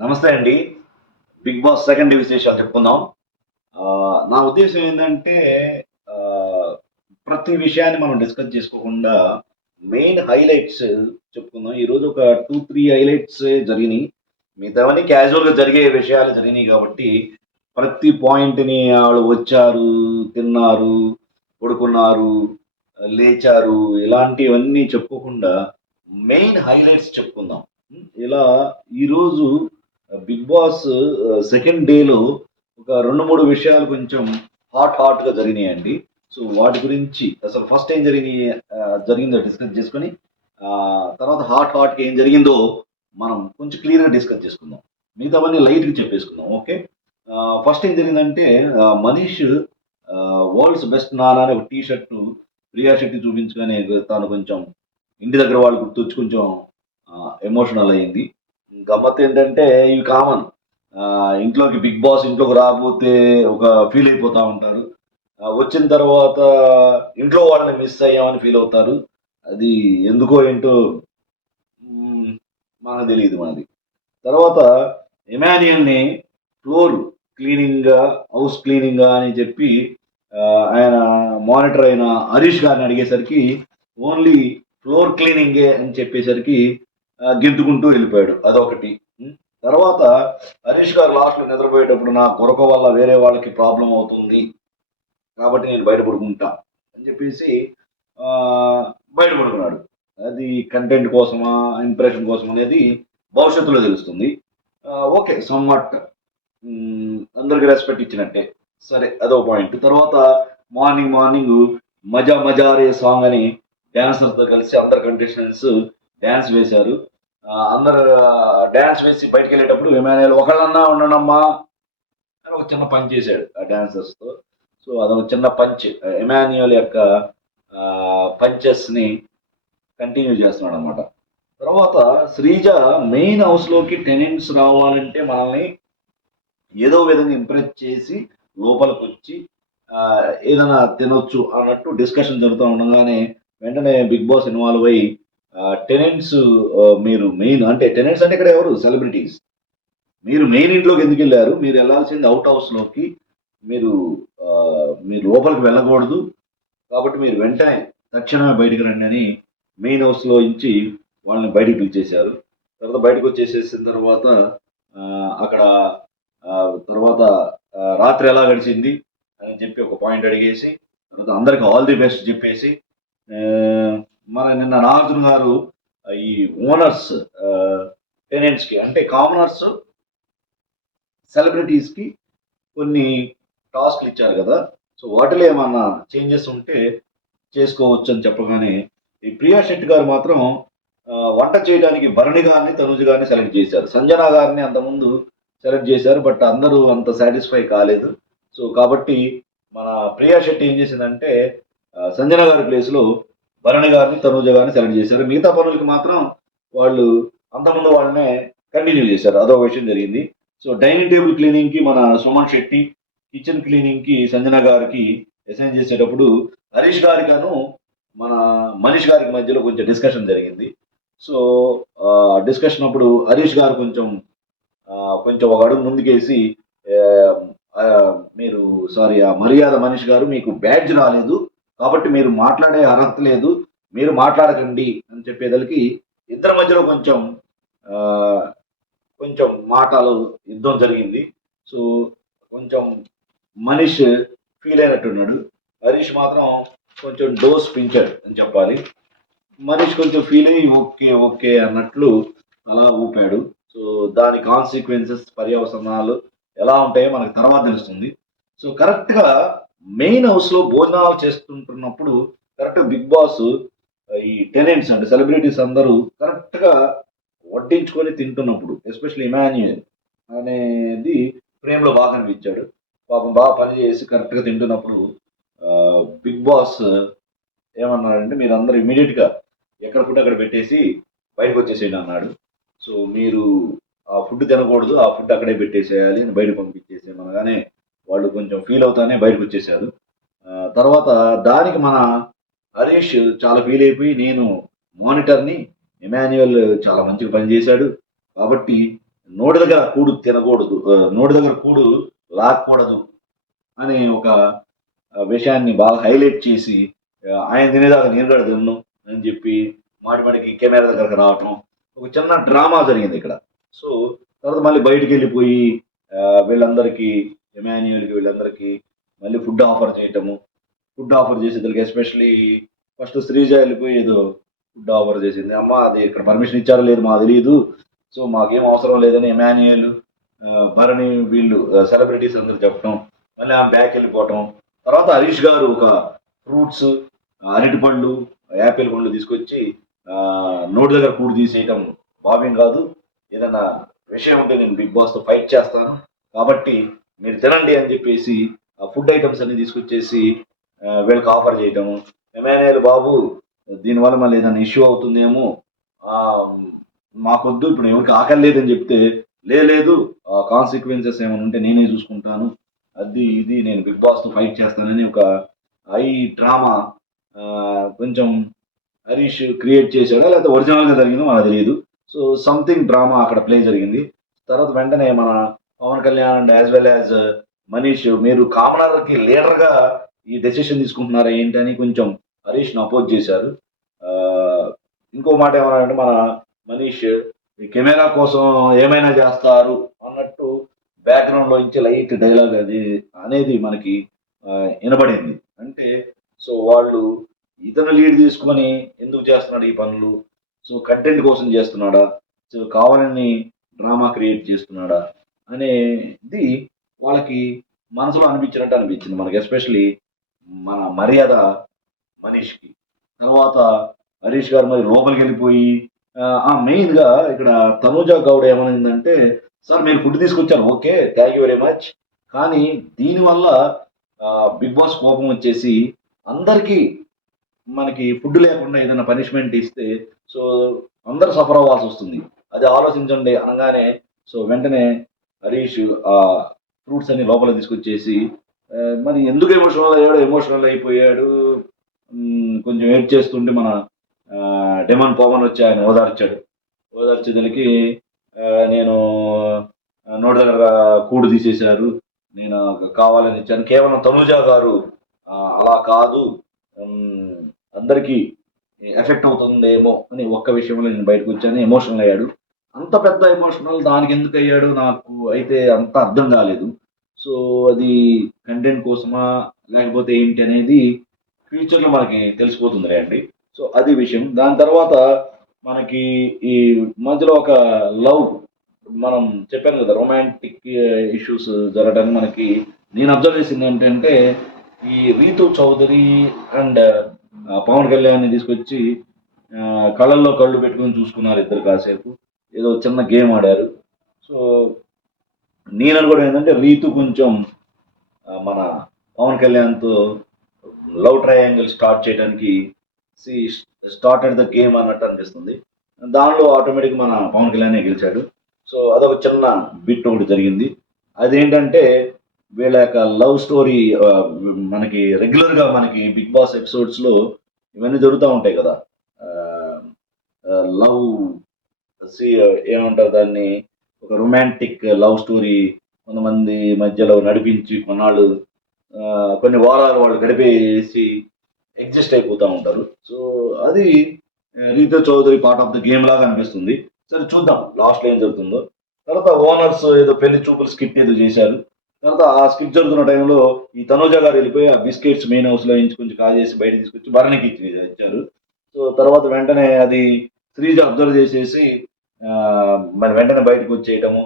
నమస్తే అండి. Big boss second విశేషాలు చెప్పుకుందాం. నా ఉద్దేశం ఏంటంటే ప్రతి విషయాన్ని మనం డిస్కస్ చేసుకోకుండా మెయిన్ హైలైట్స్ చెప్పుకుందాం. ఈరోజు ఒక టూ త్రీ హైలైట్స్ జరిగినాయి. మిగతావన్నీ క్యాజువల్గా జరిగే విషయాలు జరిగినాయి కాబట్టి ప్రతి పాయింట్ని వాళ్ళు వచ్చారు తిన్నారు పడుకున్నారు లేచారు ఇలాంటివన్నీ చెప్పుకోకుండా మెయిన్ హైలైట్స్ చెప్పుకుందాం. ఇలా ఈరోజు బిగ్ బాస్ సెకండ్ డేలో ఒక రెండు మూడు విషయాలు కొంచెం హాట్ హాట్గా జరిగినాయండి. సో వాటి గురించి అసలు ఫస్ట్ ఏం జరిగి uh, జరిగిందో డిస్కస్ చేసుకొని uh, తర్వాత హాట్ హాట్ ఏం జరిగిందో మనం కొంచెం క్లియర్గా డిస్కస్ చేసుకుందాం. మిగతావన్నీ లైట్గా చెప్పేసుకుందాం ఓకే ఫస్ట్ uh, ఏం జరిగిందంటే మనీష్ వరల్డ్స్ బెస్ట్ నానా అనే ఒక టీ షర్ట్ ప్రియా శెట్టి చూపించుకొని తాను కొంచెం ఇంటి దగ్గర వాళ్ళు గుర్తొచ్చి కొంచెం ఎమోషనల్ అయింది గమ్మత్ ఏంటంటే ఇవి కామన్. ఇంట్లోకి బిగ్ బాస్ ఇంట్లోకి రాకపోతే ఒక ఫీల్ అయిపోతూ ఉంటారు. వచ్చిన తర్వాత ఇంట్లో వాళ్ళని మిస్ అయ్యామని ఫీల్ అవుతారు. అది ఎందుకో ఏంటో మనకు తెలియదు మనది. తర్వాత ఎమాన్యుయల్ని ఫ్లోర్ క్లీనింగ్గా హౌస్ క్లీనింగ్గా అని చెప్పి ఆయన మానిటర్ అయిన హరీష్ గారిని అడిగేసరికి ఓన్లీ ఫ్లోర్ క్లీనింగే అని చెప్పేసరికి గిద్దుకుంటూ వెళ్ళిపోయాడు. అదొకటి. తర్వాత హరీష్ గారు లాస్ట్లో నిద్రపోయేటప్పుడు నా కొరక వల్ల వేరే వాళ్ళకి ప్రాబ్లం అవుతుంది. కాబట్టి నేను బయట పడుకుంటా అని చెప్పేసి బయటపడుకున్నాడు. బయట పడుకున్నాడు అది కంటెంట్ కోసమా ఇంప్రెషన్ కోసం అనేది భవిష్యత్తులో తెలుస్తుంది. ఓకే సమ్వాట్ అందరికి రెస్పెక్ట్ ఇచ్చినట్టే. సరే అదో పాయింట్ తర్వాత మార్నింగ్ మార్నింగ్ మజా మజారే సాంగ్ అని డాన్సర్తో కలిసి అందరు కంటెస్టెంట్స్ డ్యాన్స్ వేశారు. అందరు డ్యాన్స్ వేసి బయటకు వెళ్ళేటప్పుడు విమానాలు ఒకళ్ళన్నా ఉండనమ్మా అని ఒక చిన్న పంచ్ చేశాడు ఆ డ్యాన్సర్స్తో సో అదొక చిన్న పంచ్ ఎమాన్యుయల్ యొక్క పంచెస్ని కంటిన్యూ చేస్తున్నాడు అనమాట తర్వాత శ్రీజ మెయిన్ హౌస్లోకి టెనెంట్స్ రావాలంటే మనల్ని ఏదో విధంగా ఇంప్రెస్ చేసి లోపలికి వచ్చి ఏదైనా తినొచ్చు అన్నట్టు డిస్కషన్ జరుగుతూ ఉండగానే వెంటనే బిగ్ బాస్ ఇన్వాల్వ్ అయ్యి టెనెంట్స్ మీరు మెయిన్ అంటే టెనెంట్స్ అంటే ఇక్కడ ఎవరు? సెలబ్రిటీస్ మీరు మెయిన్ ఇంట్లోకి ఎందుకు వెళ్ళారు? మీరు వెళ్ళాల్సింది అవుట్ హౌస్లోకి. మీరు మీరు లోపలికి వెళ్ళకూడదు. కాబట్టి మీరు వెంటనే తక్షణమే బయటికి రండి అని మెయిన్ హౌస్లో నుంచి వాళ్ళని బయటికి పిలిచేశారు. తర్వాత బయటకు వచ్చేసేసిన తర్వాత అక్కడ తర్వాత రాత్రి ఎలా గడిచింది అని చెప్పి ఒక పాయింట్ అడిగేసి తర్వాత అందరికి ఆల్ ది బెస్ట్ చెప్పేసి మన నిన్న నాగార్జున గారు ఈ ఓనర్స్ టెనెంట్స్కి అంటే కామనర్స్ సెలబ్రిటీస్కి కొన్ని టాస్క్లు ఇచ్చారు కదా. సో వాటిలో ఏమన్నా చేంజెస్ ఉంటే చేసుకోవచ్చు అని చెప్పగానే ఈ ప్రియా శెట్టి గారు మాత్రం వంట చేయడానికి భరణి గారిని తనుజ గారిని సెలెక్ట్ చేశారు. సంజన గారిని అంతకుముందు సెలెక్ట్ చేశారు బట్ అందరూ అంత సాటిస్ఫై కాలేదు. సో కాబట్టి మన ప్రియా శెట్టి ఏం చేసిందంటే సంజన గారి ప్లేస్లో భరణి గారిని తనూజ గారిని సెలెక్ట్ చేశారు. మిగతా పనులకి మాత్రం వాళ్ళు అంతకుముందు వాళ్ళనే కంటిన్యూ చేశారు. అదో విషయం జరిగింది. సో డైనింగ్ టేబుల్ క్లీనింగ్కి మన సుమన్ శెట్టి కిచెన్ క్లీనింగ్కి సంజన గారికి అసైన్ చేసేటప్పుడు హరీష్ గారిగాను మన మనీష్ గారికి మధ్యలో కొంచెం డిస్కషన్ జరిగింది. సో డిస్కషన్ అప్పుడు హరీష్ గారు కొంచెం కొంచెం ఒక అడుగు ముందుకేసి మీరు సారీ ఆ మర్యాద మనీష్ గారు మీకు బ్యాడ్జ్ రాలేదు. కాబట్టి మీరు మాట్లాడే అర్హత లేదు. మీరు మాట్లాడకండి అని చెప్పేదలికి ఇద్దరి మధ్యలో కొంచెం కొంచెం మాటలు యుద్ధం జరిగింది. సో కొంచెం మనీష్ ఫీల్ అయినట్టున్నాడు. హరీష్ మాత్రం కొంచెం డోస్ పెంచాడు అని చెప్పాలి. మనీష్ కొంచెం ఫీల్ అయ్యి ఓకే ఓకే అన్నట్లు అలా ఊపాడు. సో దాని కాన్సిక్వెన్సెస్ పర్యవసనాలు ఎలా ఉంటాయో మనకు తర్వాత తెలుస్తుంది. సో కరెక్ట్గా మెయిన్ హౌస్లో భోజనాలు చేస్తుంటున్నప్పుడు కరెక్ట్ బిగ్ బాస్ ఈ టెనెంట్స్ అంటే సెలబ్రిటీస్ అందరూ కరెక్ట్గా వడ్డించుకొని తింటున్నప్పుడు ఎస్పెషల్లీ ఇమాన్యుయల్ అనేది ప్రేమలో బాగా అనిపించాడు పాపం బాగా పని చేసి కరెక్ట్గా తింటున్నప్పుడు బిగ్ బాస్ ఏమన్నాడంటే మీరు అందరూ ఇమీడియట్గా ఎక్కడ ఫుడ్ అక్కడ పెట్టేసి బయటకు వచ్చేసేయండి అన్నాడు. సో మీరు ఆ ఫుడ్ తినకూడదు ఆ ఫుడ్ అక్కడే పెట్టేసేయాలి అని బయట పంపించేసేయమనగానే వాళ్ళు కొంచెం ఫీల్ అవుతానే బయటకు వచ్చేసారు. తర్వాత దానికి మన హరీష్ చాలా ఫీల్ అయిపోయి నేను మానిటర్ని ఎమాన్యువల్ చాలా మంచిగా పనిచేశాడు కాబట్టి నోటి దగ్గర కూడు తినకూడదు నోటి దగ్గర కూడు లాక్కూడదు అనే ఒక విషయాన్ని బాగా హైలైట్ చేసి ఆయన తినేదాకా నేను కూడా తిన్ను అని చెప్పి మాటి మాటికి కెమెరా దగ్గరకు రావటం ఒక చిన్న డ్రామా జరిగింది ఇక్కడ. సో తర్వాత మళ్ళీ బయటికి వెళ్ళిపోయి వీళ్ళందరికీ ఎమాన్యుయల్కి వీళ్ళందరికీ మళ్ళీ ఫుడ్ ఆఫర్ చేయటము ఫుడ్ ఆఫర్ చేసేదానికి ఎస్పెషలీ ఫస్ట్ శ్రీజ వెళ్ళిపోయి ఏదో ఫుడ్ ఆఫర్ చేసింది. అమ్మ అది ఇక్కడ పర్మిషన్ ఇచ్చారో లేదు మాకు తెలియదు సో మాకేం అవసరం లేదని ఎమాన్యుయల్ భరణి వీళ్ళు సెలబ్రిటీస్ అందరూ చెప్పడం మళ్ళీ ఆమె బ్యాక్ వెళ్ళిపోవటం. తర్వాత హరీష్ గారు ఒక ఫ్రూట్స్ అరటి పండ్లు యాపిల్ పండ్లు తీసుకొచ్చి నోటి దగ్గర కూడి తీసేయటం భావ్యం కాదు. ఏదైనా విషయం ఉంటే నేను బిగ్ బాస్తో ఫైట్ చేస్తాను. కాబట్టి మీరు తినండి అని చెప్పేసి ఆ ఫుడ్ ఐటమ్స్ అన్ని తీసుకొచ్చేసి వీళ్ళకి ఆఫర్ చేయటము. ఎమ్మెన్యేలు బాబు దీనివల్ల మళ్ళీ ఏదైనా ఇష్యూ అవుతుందేమో మాకొద్దు. ఇప్పుడు ఎవరికి ఆకలి లేదని చెప్తే "లే, లేదు కాన్సిక్వెన్సెస్ ఏమైనా ఉంటే నేనే చూసుకుంటాను. అది ఇది నేను బిగ్ బాస్ను ఫైట్ చేస్తానని ఒక ఐ డ్రామా కొంచెం హరీష్ క్రియేట్ చేశాడా? లేకపోతే ఒరిజినల్గా జరిగిందో మనకు తెలియదు. సో సంథింగ్ డ్రామా అక్కడ ప్లే జరిగింది. తర్వాత వెంటనే మన Pawan Kalyan and as well as Manish మీరు కామనర్కి లీడర్గా లీడర్గా ఈ డెసిషన్ తీసుకుంటున్నారా ఏంటని కొంచెం హరీష్ను అపోజ్ చేశారు. ఇంకో మాట ఏమన్నారంటే మన మనీష్ కెమెరా కోసం ఏమైనా చేస్తారు? అన్నట్టు బ్యాక్గ్రౌండ్లో నుంచి లైట్ డైలాగ్ అది అనేది మనకి వినబడింది. అంటే సో వాళ్ళు ఇతను లీడ్ తీసుకుని ఎందుకు చేస్తున్నాడు ఈ పనులు? సో కంటెంట్ కోసం చేస్తున్నాడా? సో కావాలని డ్రామా క్రియేట్ చేస్తున్నాడా? అనేది వాళ్ళకి మనసులో అనిపించినట్టు అనిపించింది. మనకి ఎస్పెషలీ మన మర్యాద మనీష్కి. తర్వాత హరీష్ గారు మరి లోపలికి వెళ్ళిపోయి ఆ మెయిన్గా ఇక్కడ తనూజ గౌడ్ ఏమైందంటే సార్ మీరు ఫుడ్ తీసుకొచ్చారు. Okay thank you very much. కానీ దీనివల్ల బిగ్ బాస్ కోపం వచ్చేసి అందరికీ మనకి ఫుడ్ లేకుండా ఏదైనా పనిష్మెంట్ ఇస్తే సో అందరు సఫర్ అవ్వాల్సి వస్తుంది. అది ఆలోచించండి అనగానే సో వెంటనే హరీష్ ఆ ఫ్రూట్స్ అన్ని లోపల తీసుకొచ్చేసి మరి ఎందుకు ఎమోషనల్ అయ్యాడు? ఎమోషనల్ అయిపోయాడు. కొంచెం వెయిట్ చేస్తుంటే మన డెమన్ పవన్ వచ్చి ఆయన ఓదార్చాడు. ఓదార్చేదానికి నేను నోటి దగ్గర కూడు తీసేశారు. నేను కావాలని ఇచ్చాను. కేవలం తనుజా గారు అలా కాదు. అందరికీ ఎఫెక్ట్ అవుతుందేమో అని ఒక్క విషయంలో నేను బయటకు వచ్చాను. ఎమోషనల్ అయ్యాడు. అంత పెద్ద ఎమోషనల్ దానికి ఎందుకు అయ్యాడు నాకు అయితే అంత అర్థం కాలేదు. సో అది కంటెంట్ కోసమా లేకపోతే ఏంటి అనేది ఫ్యూచర్లో మనకి తెలిసిపోతుంది అండి. సో అది విషయం. దాని తర్వాత మనకి ఈ మధ్యలో ఒక లవ్ మనం చెప్పాను కదా రొమాంటిక్ ఇష్యూస్ జరగడానికి మనకి నేను అబ్జర్వ్ చేసింది ఏంటంటే ఈ రీతు చౌదరి అండ్ పవన్ కళ్యాణ్ని తీసుకొచ్చి కళ్ళల్లో కళ్ళు పెట్టుకొని చూసుకున్నారు ఇద్దరు కాసేపు. ఏదో చిన్న గేమ్ ఆడారు. సో నేను అనుకోవడం ఏంటంటే రీతు కొంచెం మన పవన్ కళ్యాణ్తో లవ్ ట్రయాంగిల్ స్టార్ట్ చేయడానికి సి స్టార్టెడ్ ద గేమ్ అన్నట్టు అనిపిస్తుంది. దానిలో ఆటోమేటిక్ మన పవన్ కళ్యాణ్ గెలిచాడు. సో అదొక చిన్న బిట్ ఒకటి జరిగింది. అదేంటంటే వీళ్ళ యొక్క లవ్ స్టోరీ మనకి రెగ్యులర్గా మనకి బిగ్ బాస్ ఎపిసోడ్స్లో ఇవన్నీ జరుగుతూ ఉంటాయి కదా. లవ్ సి ఏమంటారు దాన్ని? ఒక రొమాంటిక్ లవ్ స్టోరీ కొంతమంది మధ్యలో నడిపించి కొన్నాళ్ళు కొన్ని వారాలు వాళ్ళు గడిపేసి ఎగ్జిస్ట్ అయిపోతూ ఉంటారు. సో అది Rita Chowdary part of the game లాగా అనిపిస్తుంది. సరే చూద్దాం లాస్ట్ ఏం జరుగుతుందో. తర్వాత ఓనర్స్ ఏదో పెళ్ళి చూపులు స్కిట్ ఏదో చేశారు. తర్వాత ఆ స్కిట్ జరుగుతున్న టైంలో ఈ తనోజ గారు వెళ్ళిపోయి ఆ బిస్కెట్స్ మెయిన్ హౌస్లో ఇంచి కొంచెం బయట తీసుకొచ్చి భరణికి ఇచ్చి ఇచ్చారు. సో తర్వాత వెంటనే అది శ్రీజ అబ్జర్వ్ చేసేసి మరి వెంటనే బయటకు వచ్చేయటము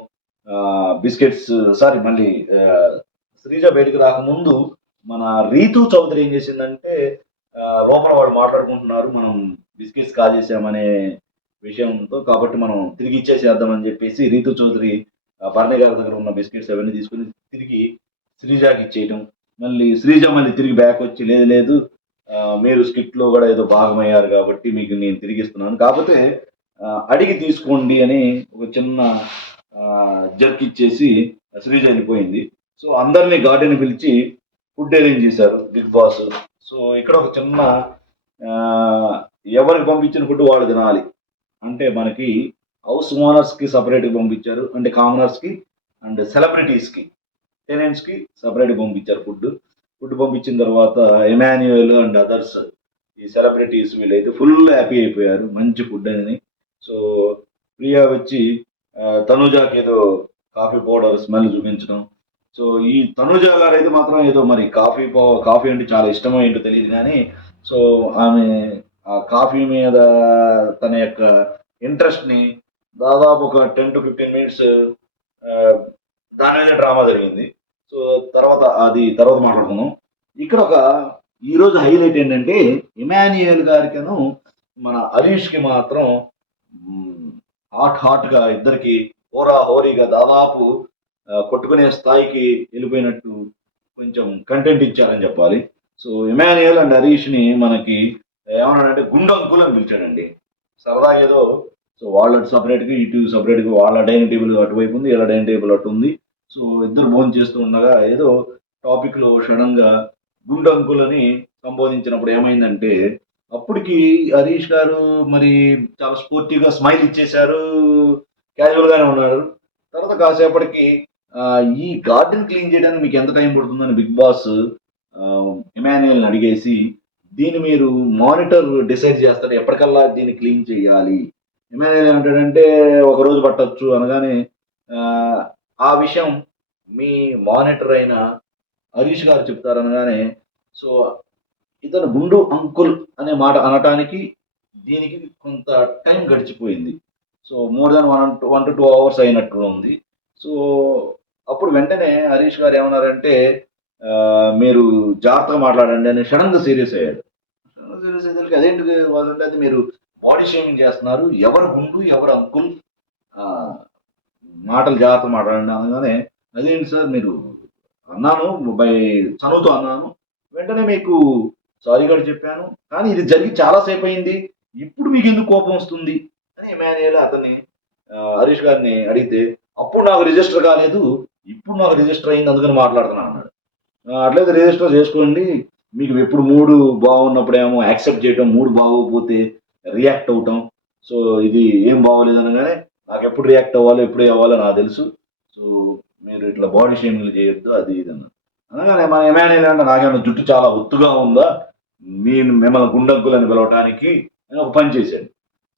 బిస్కెట్స్ సారీ మళ్ళీ శ్రీజ బయటకు రాకముందు మన రీతు చౌదరి ఏం చేసిందంటే లోపల వాళ్ళు మాట్లాడుకుంటున్నారు మనం బిస్కెట్స్ కాజేసామనే విషయంతో కాబట్టి మనం తిరిగి ఇచ్చేసేద్దామని చెప్పేసి రీతు చౌదరి ఆ భరణి గారి దగ్గర ఉన్న బిస్కెట్స్ అవన్నీ తీసుకుని తిరిగి శ్రీజాకి ఇచ్చేయటం. మళ్ళీ శ్రీజ మళ్ళీ తిరిగి బ్యాక్ వచ్చి లేదు లేదు మీరు స్కిట్లో కూడా ఏదో భాగమయ్యారు కాబట్టి మీకు నేను తిరిగి ఇస్తున్నాను. కాకపోతే అడిగి తీసుకోండి అని ఒక చిన్న జర్క్ ఇచ్చేసి శ్రీజ వెళ్ళిపోయింది సో అందరినీ గార్డెన్ పిలిచి ఫుడ్ అరేంజ్ చేశారు బిగ్ బాస్. సో ఇక్కడ ఒక చిన్న ఎవరికి పంపించిన ఫుడ్ వాళ్ళు తినాలి. అంటే మనకి హౌస్ ఓనర్స్కి సపరేట్గా పంపించారు అంటే కామనర్స్కి అండ్ సెలబ్రిటీస్కి టెనెంట్స్కి సపరేట్గా పంపించారు ఫుడ్. ఫుడ్ పంపించిన తర్వాత ఎమాన్యుయల్ అండ్ అదర్స్ ఈ సెలబ్రిటీస్ వీళ్ళైతే ఫుల్ హ్యాపీ అయిపోయారు మంచి ఫుడ్ అని సో ప్రియా వచ్చి తనుజాకి ఏదో కాఫీ పౌడర్ స్మెల్ చూపించడం. సో ఈ తనుజ గారు అయితే మాత్రం ఏదో మరి కాఫీ పౌ కాఫీ అంటే చాలా ఇష్టమో ఏంటో తెలియదు కానీ సో ఆమె ఆ కాఫీ మీద తన యొక్క ఇంట్రెస్ట్ని దాదాపు ఒక టెన్ టు ఫిఫ్టీన్ మినిట్స్ దాని మీద డ్రామా జరిగింది. సో తర్వాత అది తర్వాత మాట్లాడుకుందాం. ఇక్కడ ఒక ఈరోజు హైలైట్ ఏంటంటే ఇమాన్యుయల్ గారికను మన అలీష్కి మాత్రం హాట్ హాట్గా ఇద్దరికి హోరా హోరీగా దాదాపు కొట్టుకునే స్థాయికి వెళ్ళిపోయినట్టు కొంచెం కంటెంట్ ఇచ్చారని చెప్పాలి. సో ఇమాన్యుయల్ అండ్ హరీష్ని మనకి ఏమన్నాడంటే అంటే అంకుల్ అని పిలిచాడండి. సరదా ఏదో సో వాళ్ళ సపరేట్గా ఇటు సపరేట్గా వాళ్ళ డైనింగ్ టేబుల్ అటువైపు ఉంది ఇలా డైనింగ్ టేబుల్ అటు ఉంది. సో ఇద్దరు భోజనం చేస్తూ ఉండగా ఏదో టాపిక్లో సడన్గా గుండంకులని సంబోధించినప్పుడు ఏమైందంటే అప్పటికి హరీష్ గారు మరి చాలా స్ఫూర్తిగా స్మైల్ ఇచ్చేశారు. క్యాజువల్ గానే ఉన్నారు. తర్వాత కాసేపటికి ఈ గార్డెన్ క్లీన్ చేయడానికి మీకు ఎంత టైం పడుతుందని బిగ్ బాస్ ఇమాన్యుయల్ని అడిగేసి దీన్ని మీరు మానిటర్ డిసైడ్ చేస్తారు ఎప్పటికల్లా దీన్ని క్లీన్ చేయాలి. ఎమాన్యుయల్ ఏమంటాడంటే ఒక రోజు పట్టవచ్చు అనగానే ఆ, ఆ విషయం మీ మానిటర్ అయిన హరీష్ గారు చెప్తారు అనగానే సో ఇతను గుండు అంకుల్ అనే మాట అనటానికి దీనికి కొంత టైం గడిచిపోయింది. So more than one one two two hours అయినట్టు ఉంది. సో అప్పుడు వెంటనే హరీష్ గారు ఏమన్నారంటే మీరు జాగ్రత్తగా మాట్లాడండి అని సడన్గా సీరియస్ అయ్యాడు. సడన్గా సీరియస్ అయ్యేసరికి అదేంటి వాళ్ళంటే అది మీరు బాడీ షేమింగ్ చేస్తున్నారు ఎవరు గుండు ఎవరు అంకుల్? మాటలు జాగ్రత్త మాట్లాడండి అనగానే అదేంటి సార్ మీరు అన్నాను బై చనువుతో అన్నాను వెంటనే మీకు సారీ కూడా చెప్పాను కానీ ఇది జరిగి చాలాసేపు అయింది ఇప్పుడు మీకు ఎందుకు కోపం వస్తుంది? అని ఇమాన్యుయల్ అతన్ని హరీష్ గారిని అడిగితే అప్పుడు నాకు రిజిస్టర్ కాలేదు ఇప్పుడు నాకు రిజిస్టర్ అయింది అందుకని మాట్లాడుతున్నాను అన్నాడు. అట్లయితే రిజిస్టర్ చేసుకోండి మీకు ఎప్పుడు మూడు బాగున్నప్పుడేమో యాక్సెప్ట్ చేయటం మూడు బాగోకపోతే రియాక్ట్ అవటం సో ఇది ఏం బాగోలేదు అనగానే నాకు ఎప్పుడు రియాక్ట్ అవ్వాలో ఎప్పుడు అవ్వాలో నాకు తెలుసు. సో మీరు ఇట్లా బాడీ షేమింగ్ చేయొద్దు అది ఇది అన్న అనగానే మన ఏమైనా అంటే జుట్టు చాలా ఒత్తుగా ఉందా? మీ మిమ్మల్ని గుండగ్గులని పిలవటానికి ఒక పని చేశాడు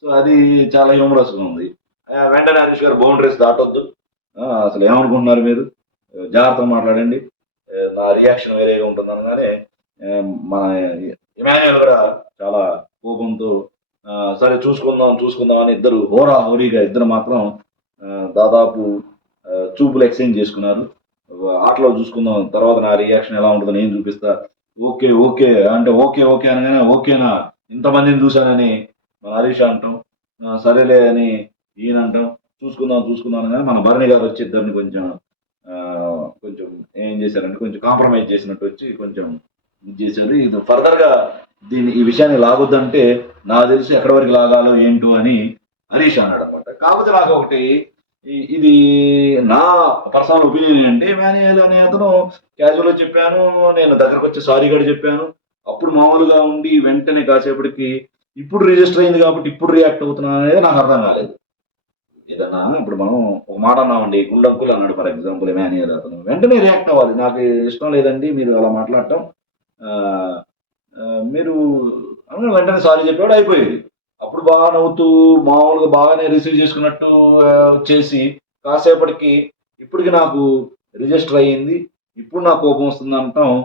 సో అది చాలా హ్యూమరస్గా ఉంది. వెంటనే హరీష్ గారు బౌండరీస్ దాటొద్దు. అసలు ఏమనుకుంటున్నారు మీరు? జాగ్రత్తగా మాట్లాడండి. నా రియాక్షన్ వేరేగా ఉంటుంది అనగానే మన ఇమాన్యుయల్ కూడా చాలా కోపంతో సరే చూసుకుందాం చూసుకుందాం అని ఇద్దరు హోరా హోరీగా ఇద్దరు మాత్రం దాదాపు చూపులు ఎక్స్చేంజ్ చేసుకున్నారు. ఆటలో చూసుకుందాం తర్వాత నా రియాక్షన్ ఎలా ఉంటుందో నేను చూపిస్తా ఓకే ఓకే. అంటే ఓకే ఓకే అనగానే ఓకేనా? ఇంతమందిని చూశానని మన హరీష్ అంటాం సరేలే అని ఈయన అంటాం. చూసుకుందాం చూసుకుందాం అనగానే మన భరణి గారు వచ్చి ఇద్దరిని కొంచెం కొంచెం ఏం చేశారంటే కొంచెం కాంప్రమైజ్ చేసినట్టు వచ్చి కొంచెం ఇది చేశారు. ఇది ఫర్దర్గా దీన్ని ఈ విషయాన్ని లాగొద్దంటే నాకు తెలిసి ఎక్కడి వరకు లాగాలో ఏంటో అని హరీష్ అన్నాడు అనమాట కాకపోతే నాకు ఒకటి ఇది నా పర్సనల్ ఒపీనియన్ అంటే మాన్యుయల్ అనే అతను క్యాజువల్గా చెప్పాను నేను దగ్గరకు వచ్చి సారీ కూడా చెప్పాను. అప్పుడు మామూలుగా ఉండి వెంటనే కాసేపటికి ఇప్పుడు రిజిస్టర్ అయింది కాబట్టి ఇప్పుడు రియాక్ట్ అవుతున్నాను అనేది నాకు అర్థం కాలేదు. ఏదన్నా ఇప్పుడు మనం ఒక మాట అన్నామండి గుండంకులు అన్నాడు ఫర్ ఎగ్జాంపుల్ మాన్యుయల్ అతను. వెంటనే రియాక్ట్ అవ్వాలి. నాకు ఇష్టం లేదండి మీరు అలా మాట్లాడటం. మీరు వెంటనే సారీ చెప్పాడు అయిపోయేది. అప్పుడు బాగా నవ్వుతూ మామూలుగా బాగానే రిసీవ్ చేసుకున్నట్టు వచ్చేసి చేసి కాసేపటికి ఇప్పటికి నాకు రిజిస్టర్ అయ్యింది. ఇప్పుడు నాకు కోపం వస్తుంది అనటం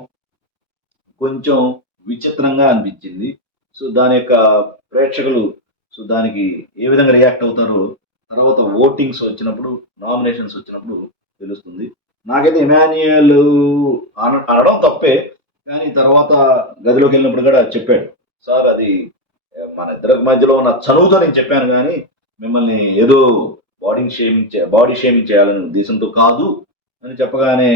కొంచెం విచిత్రంగా అనిపించింది. సో దాని యొక్క ప్రేక్షకులు సో దానికి ఏ విధంగా రియాక్ట్ అవుతారో తర్వాత ఓటింగ్స్ వచ్చినప్పుడు నామినేషన్స్ వచ్చినప్పుడు తెలుస్తుంది. నాకైతే ఇమాన్యుయల్ అన అనడం తప్పే కానీ తర్వాత గదిలోకి వెళ్ళినప్పుడు కూడా చెప్పాడు. సార్ అది మన ఇద్దరికి మధ్యలో ఉన్న చనువుతో నేను చెప్పాను కానీ మిమ్మల్ని ఏదో బాడీ షేమింగ్ చే బాడీ షేమింగ్ చేయాలనే ఉద్దేశంతో కాదు అని చెప్పగానే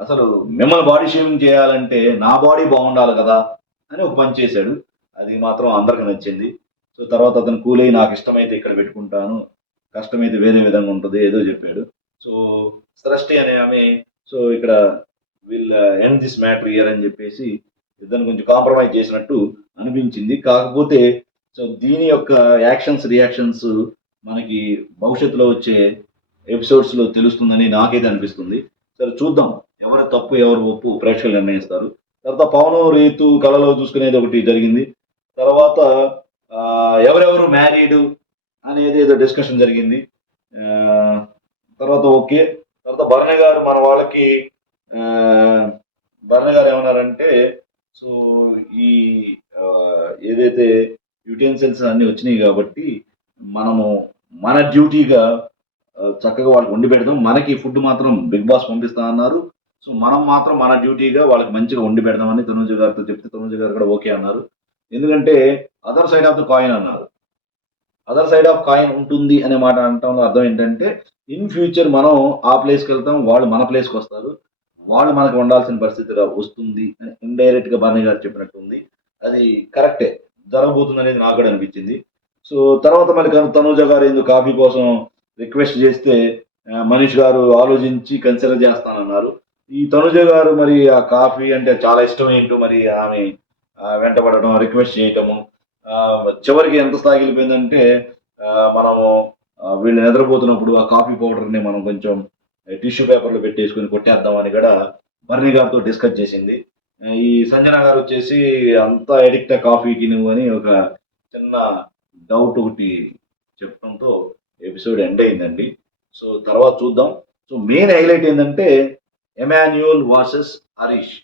అసలు మిమ్మల్ని బాడీ షేమింగ్ చేయాలంటే నా బాడీ బాగుండాలి కదా అని ఒక పని చేశాడు. అది మాత్రం అందరికి నచ్చింది. సో తర్వాత అతను కూల్ నాకు ఇష్టమైతే ఇక్కడ పెట్టుకుంటాను. కష్టమైతే వేరే విధంగా ఉంటుంది ఏదో చెప్పాడు. సో సృష్టి అనే ఆమె సో ఇక్కడ వీళ్ళ ఎండ్ దిస్ మ్యాటర్ ఇయర్ అని చెప్పేసి ఇద్దరు కొంచెం కాంప్రమైజ్ చేసినట్టు అనిపించింది. కాకపోతే సో దీని యొక్క యాక్షన్స్ రియాక్షన్స్ మనకి భవిష్యత్తులో వచ్చే ఎపిసోడ్స్లో తెలుస్తుందని నాకైతే అనిపిస్తుంది. సరే చూద్దాం. ఎవరి తప్పు ఎవరు ఒప్పు ప్రేక్షకులు నిర్ణయిస్తారు. తర్వాత పవన్ రీతు కళలో చూసుకునేది ఒకటి జరిగింది. తర్వాత ఎవరెవరు మ్యారీడ్ అనేది ఏదో డిస్కషన్ జరిగింది. తర్వాత ఓకే. తర్వాత భరణి గారు మన వాళ్ళకి ఆ, భరణి గారు ఏమన్నారంటే సో ఈ ఏదైతే యూటెన్సిల్స్ అన్నీ వచ్చినాయి కాబట్టి మనము మన డ్యూటీగా చక్కగా వాళ్ళకి వండి పెడతాం. మనకి ఫుడ్ మాత్రం బిగ్ బాస్ పంపిస్తా అన్నారు. సో మనం మాత్రం మన డ్యూటీగా వాళ్ళకి మంచిగా వండి పెడదామని తనుజ గారితో చెప్తే తనుజ గారు కూడా ఓకే అన్నారు. ఎందుకంటే other side of the coin అన్నారు. అదర్ సైడ్ ఆఫ్ కాయిన్ ఉంటుంది అనే మాట అనటంలో అర్థం ఏంటంటే ఇన్ ఫ్యూచర్ మనం ఆ ప్లేస్కి వెళ్తాం వాళ్ళు మన ప్లేస్కి వస్తారు. వాళ్ళు మనకు ఉండాల్సిన పరిస్థితి వస్తుంది అని ఇండైరెక్ట్గా గా గారు చెప్పినట్టు ఉంది అది కరెక్టే జరగబోతుంది అనేది నాకు కూడా అనిపించింది. సో తర్వాత మళ్ళీ తనూజ గారు ఎందుకు కాఫీ కోసం రిక్వెస్ట్ చేస్తే మనీష్ గారు ఆలోచించి కన్సిడర్ చేస్తానన్నారు. ఈ తనుజ గారు మరి ఆ కాఫీ అంటే చాలా ఇష్టం ఏంటో మరి ఆమె వెంటబడడం రిక్వెస్ట్ చేయటము చివరికి ఎంత స్థాయికి వెళ్ళిపోయిందంటే మనము వీళ్ళు నిద్రపోతున్నప్పుడు ఆ కాఫీ పౌడర్ని మనం కొంచెం టిష్యూ పేపర్లో పెట్టేసుకుని కొట్టేద్దామని కూడా బర్ని గారితో డిస్కస్ చేసింది. ఈ సంజన గారు వచ్చేసి అంత ఎడిక్ట్ కాఫీకి నువ్వు అని ఒక చిన్న డౌట్ ఒకటి చెప్పడంతో ఎపిసోడ్ ఎండ్ అయిందండి. సో తర్వాత చూద్దాం. సో మెయిన్ హైలైట్ ఏంటంటే ఎమాన్యుయల్ వర్సెస్ హరీష్.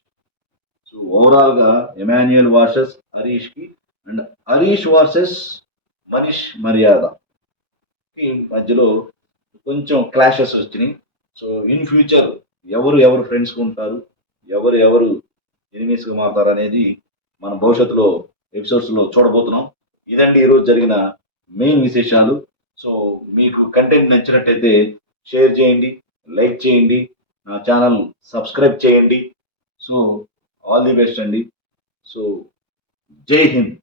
సో ఓవరాల్గా ఎమాన్యుయల్ వర్సెస్ హరీష్కి అండ్ హరీష్ వాసెస్ మనీష్ మర్యాద. మధ్యలో కొంచెం క్లాషెస్ వచ్చినాయి. సో ఇన్ ఫ్యూచర్ ఎవరు ఎవరు ఫ్రెండ్స్గా ఉంటారు ఎవరు ఎవరు ఎనిమీస్గా మారుతారు అనేది మన భవిష్యత్తులో ఎపిసోడ్స్లో చూడబోతున్నాం. ఇదండి ఈరోజు జరిగిన మెయిన్ విశేషాలు. సో మీకు కంటెంట్ నచ్చినట్టయితే షేర్ చేయండి లైక్ చేయండి నా ఛానల్ సబ్స్క్రైబ్ చేయండి. సో ఆల్ ది బెస్ట్ అండి. సో జై హింద్.